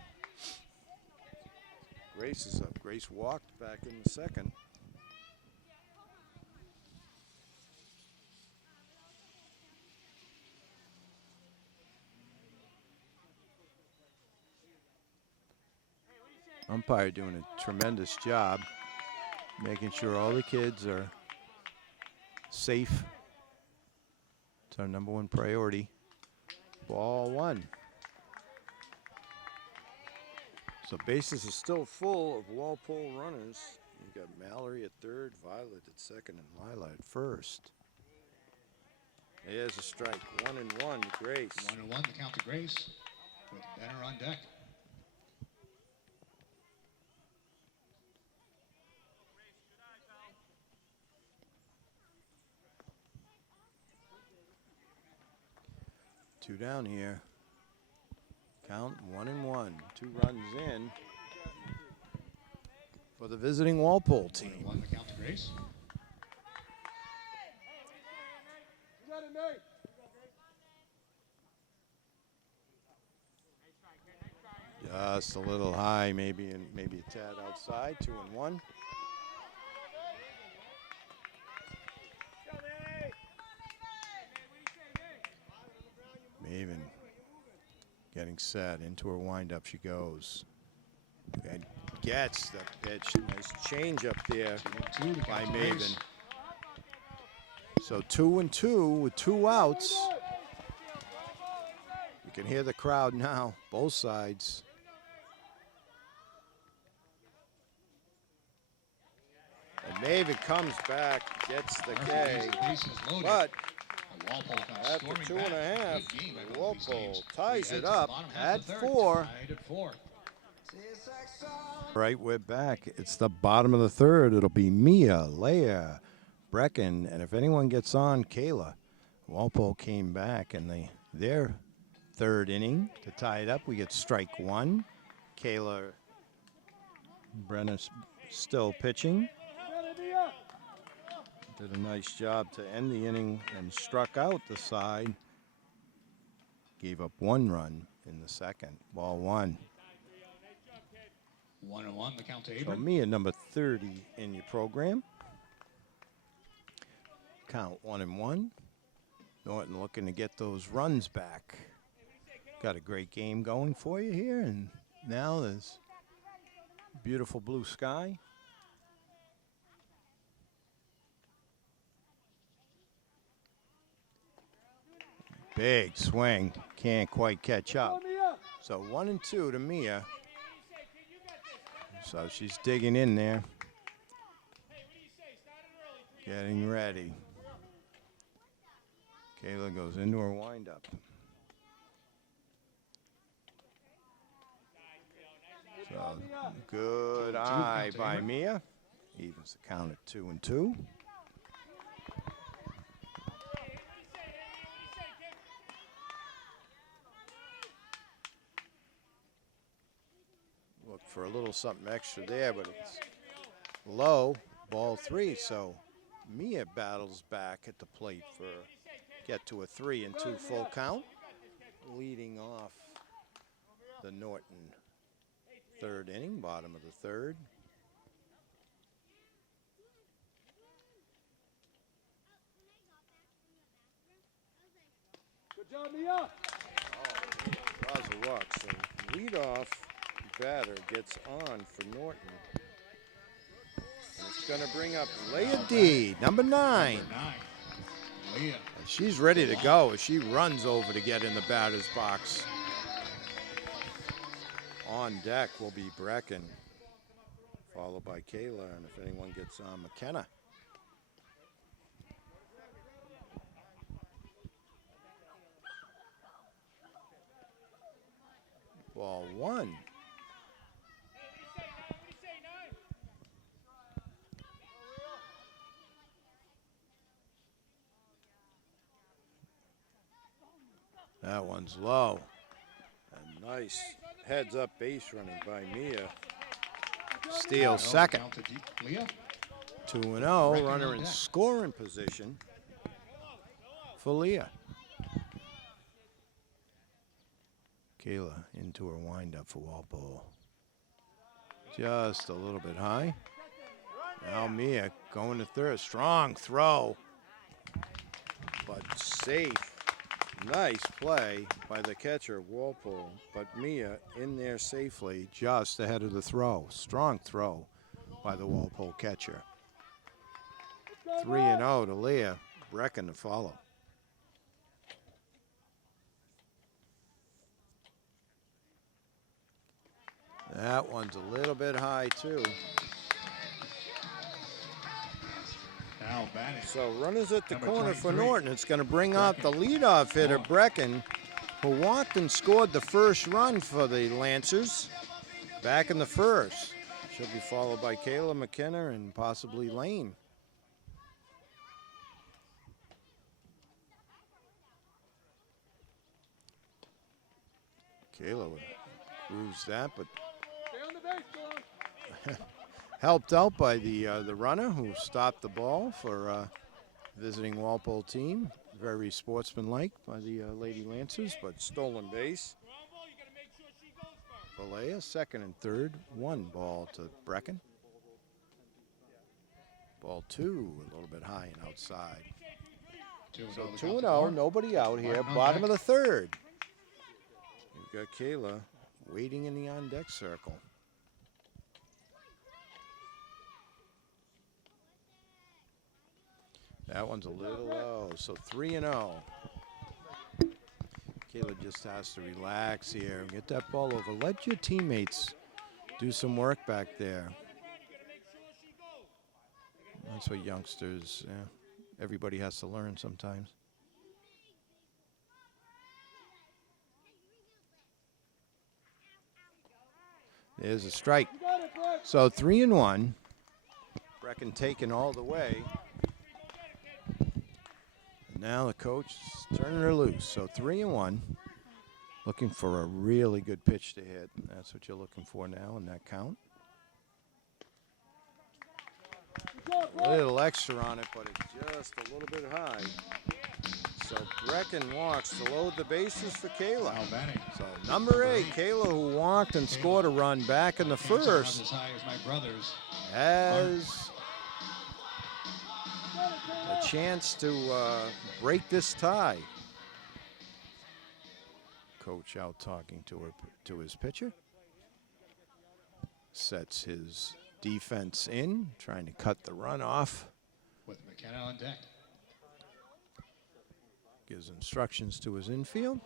Grace is up. Grace walked back in the 2nd. Umpire doing a tremendous job making sure all the kids are safe. It's our #1 priority. Ball 1. So bases are still full of Walpole runners. You've got Mallory at 3rd, Violet at 2nd, and Lila at 1st. There's a strike. 1-1, Grace. 1-1, the count to Grace. with Benner on deck. Two down here. Count 1-1. 2 runs in for the visiting Walpole team. 1-1 the count to Grace. You got it, Nate. Just a little high, maybe, and maybe a tad outside. 2-1. Maven getting set into her windup. She goes and gets the pitch. Nice change up there 2-2 the by count to Grace. Maven. So 2-2 with 2 outs. You can hear the crowd now, both sides. And Maven comes back, gets the K, Bases loaded. but Walpole comes after storming 2.5, back. Good game by both these Walpole teams. ties We head it to the up bottom half at of the third. 4. Tied at 4. Right, we're back. It's the bottom of the third. It'll be Mia, Leia, Brecken, and if anyone gets on, Kayla. Walpole came back in their third inning to tie it up. We get strike 1. Kayla Brenner's still pitching. Did a nice job to end the inning and struck out the side. Gave up 1 run in the second. Ball 1. 1-1 the count to So Abram. Mia, number 30 in your program. Count 1-1. Norton looking to get those runs back. Got a great game going for you here, and now there's beautiful blue sky. Big swing, can't quite catch up. So 1-2 to Mia. So she's digging in there. Getting ready. Kayla goes into her windup. So good eye by Mia. Evens the count at 2-2. Look for a little something extra there, but it's low. Ball 3, so Mia battles back at the plate for get to a 3-2 full count, leading off the Norton third inning, bottom of the third. Good job, Mia. Raza walks, so leadoff batter gets on for Norton. And it's going to bring up Leia D, number 9. Number 9. Leah. And she's ready to go as she runs over to get in the batter's box. On deck will be Brecken, followed by Kayla, and if anyone gets on, McKenna. Ball 1. That one's low. A nice heads-up base running by Mia. Steal second. Count to Leah. 2-0. Runner in scoring position for Leah. Kayla into her windup for Walpole. Just a little bit high. Now Mia going to third. Strong throw, but safe. Nice play by the catcher, Walpole, but Mia in there safely just ahead of the throw. Strong throw by the Walpole catcher. 3-0 to Leah. Brecken to follow. That one's a little bit high, too. Now batting. So runners at the Number corner for 23. Norton. It's going to bring out the leadoff hitter, Brecken. who walked and scored the first run for the Lancers back in the first. She'll be followed by Kayla McKenna and possibly Lane. Kayla grooves that, but Stay on the base, Dylan. helped out by the runner who stopped the ball for visiting Walpole team. Very sportsmanlike by the Lady Lancers, but stolen base. Valea, second and third. One ball to Brecken. Ball two, a little bit high and outside. So 2-0, nobody out here. Bottom of the third. You've got Kayla waiting in the on-deck circle. That one's a little low, so 3-0. Kayla just has to relax here and get that ball over. Let your teammates do some work back there. That's what youngsters, everybody has to learn sometimes. There's a strike. So 3-1. Brecken taken all the way. And now the coach is turning her loose. So 3-1. Looking for a really good pitch to hit. That's what you're looking for now in that count. A little extra on it, but it's just a little bit high. So Brecken walks to load the bases for Kayla. So number 8, Kayla, who walked and scored a run back in the first, has a chance to break this tie. Coach out talking to his pitcher. Sets his defense in, trying to cut the run off. With McKenna on deck. Gives instructions to his infield.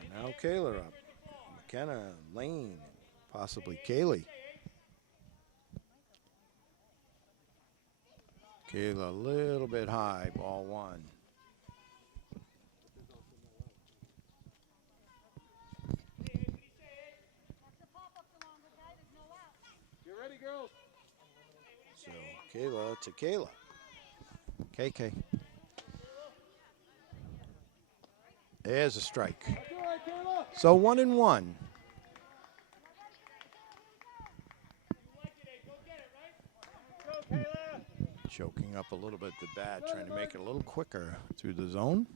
And now Kayla up. McKenna, Lane, possibly Kaylee. Kayla a little bit high, ball one. Get ready, girls. So Kayla to Kayla. KK. There's a strike. That's all right, Kayla. So 1-1. Choking up a little bit the bat, trying to make it a little quicker through the zone.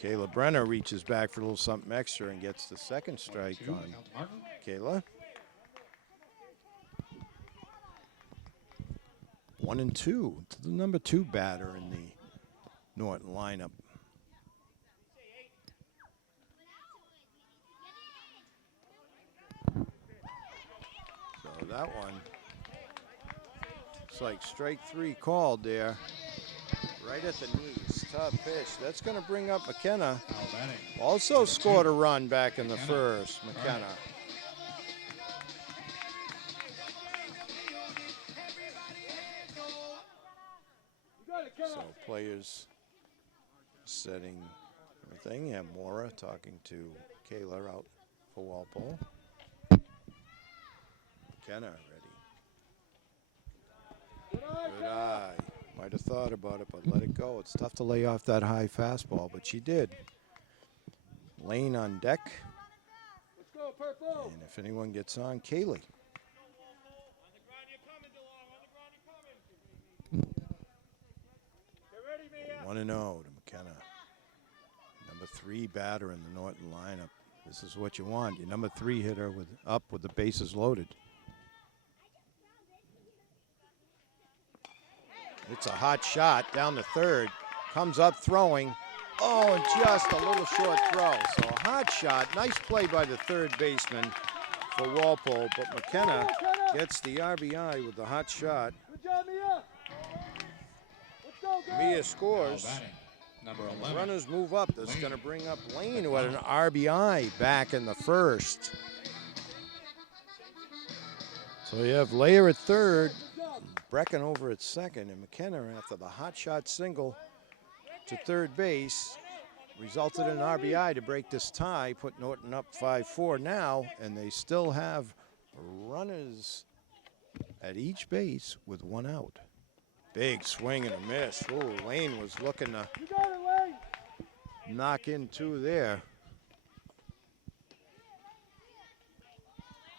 Kayla Brenner reaches back for a little something extra and gets the second strike on Kayla. 1-2 to the number 2 batter in the Norton lineup. So that one, it's like strike 3 called there. Right at the knees, tough pitch. That's going to bring up McKenna. Also scored a run back in the first, McKenna. So players setting everything. You have Mora talking to Kayla out for Walpole. McKenna ready. Good eye. Might have thought about it, but let it go. It's tough to lay off that high fastball, but she did. Lane on deck. Let's go, purple. And if anyone gets on, Kaylee. 1-0 to McKenna. Number 3 batter in the Norton lineup. This is what you want. Your number 3 hitter up with the bases loaded. It's a hot shot down the third. Comes up throwing. Oh, and just a little short throw. So a hot shot. Nice play by the third baseman for Walpole. But McKenna gets the RBI with the hot shot. Good job, Mia. Let's go, girls. Mia scores. Number The 11. runners move up. That's going to bring up Lane, who had an RBI back in the first. So you have Leia at third, Brecken over at second, and McKenna, after the hot shot single to third base, resulted in an RBI to break this tie, put Norton up 5-4 now, and they still have runners at each base with one out. Big swing and a miss. Ooh, Lane was looking to You got it, Lane. knock in two there.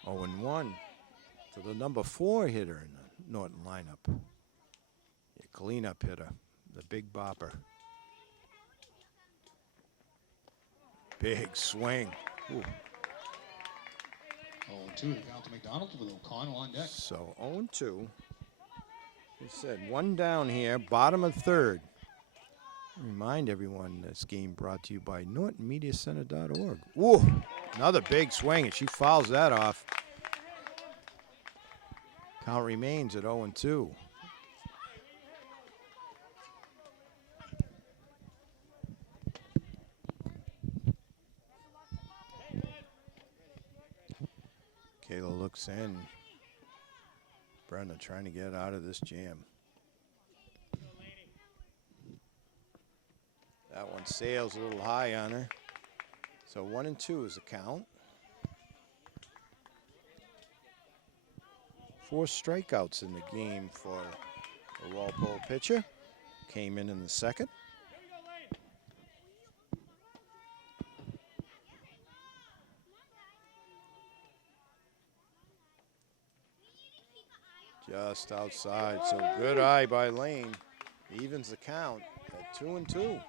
0-1 to the number 4 hitter in the Norton lineup. Your cleanup hitter, the big bopper. Big swing. Ooh. 0-2 to count to McDonald with O'Connell on deck. So 0-2. He said one down here, bottom of third. Remind everyone this game brought to you by NortonMediaCenter.org. Whoa, another big swing, and she fouls that off. Count remains at 0-2. Kayla looks in. Brenda trying to get out of this jam. That one sails a little high on her. So 1-2 is the count. 4 strikeouts in the game for the Walpole pitcher. Came in the second. Just outside, so good eye by Lane. Evens the count at 2-2. You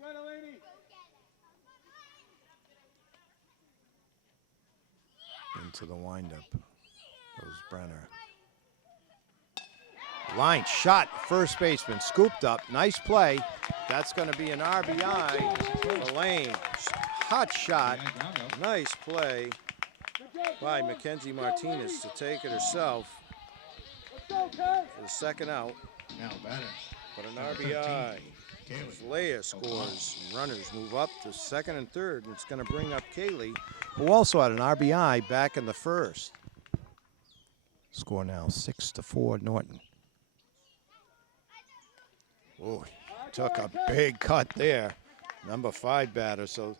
got it, lady. Into the windup goes Brenner. Line shot, first baseman scooped up. Nice play. That's going to be an RBI for Lane. Hot shot. Nice play by Mackenzie Martinez to take it herself Let's go, Kay. for the second out. Now batter. But an Number RBI. 13, As Leah scores, runners move up to second and third, and it's going to bring up Kaylee, who also had an RBI back in the first. Score now 6-4 Norton. Oh, took a big cut there. Number 5 batter, so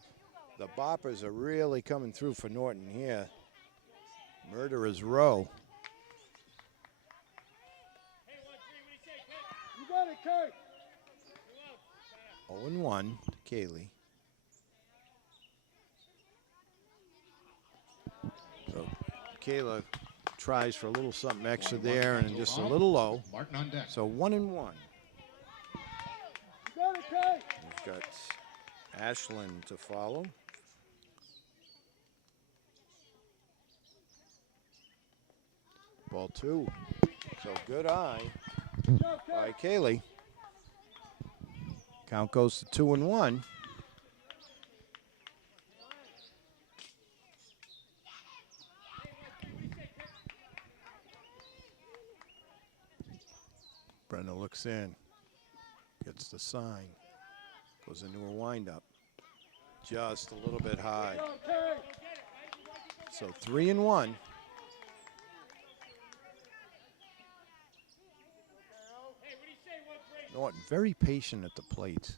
the boppers are really coming through for Norton here. Murderer's row. You got it, Kay. 0-1 to Kaylee. So Kayla tries for a little something extra there and just a little low. Martin on deck. So 1-1. You got it, Kay. We've got Ashland to follow. Ball 2. So good eye Go, by Kay. Kaylee. Count goes to 2-1. Brenda looks in, gets the sign, goes into a windup. Just a little bit high. Go, Kay. So 3-1. Norton very patient at the plate.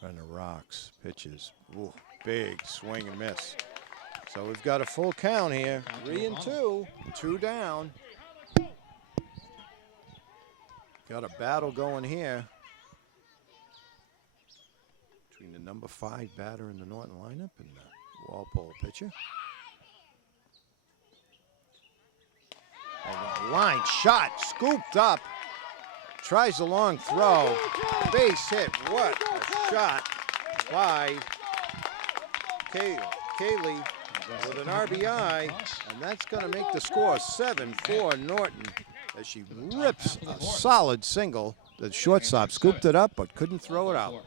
Brenda rocks, pitches. Ooh, big swing and miss. So we've got a full count here. 3-2, 2 down. Got a battle going here between the number 5 batter in the Norton lineup and the Walpole pitcher. And the line shot, scooped up, tries a long throw, base hit. What a shot by Kaylee with an RBI, and that's going to make the score 7-4 Norton as she rips a solid single. The shortstop scooped it up but couldn't throw it out.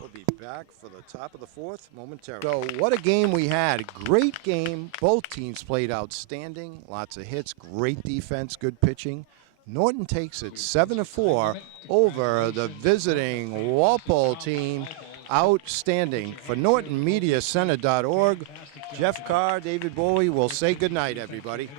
We'll be back for the top of the 4th momentarily. So what a game we had. Great game. Both teams played outstanding. Lots of hits, great defense, good pitching. Norton takes it 7-4 over the visiting Walpole team. Outstanding. For NortonMediaCenter.org, Jeff Carr, David Bowie will say goodnight, everybody.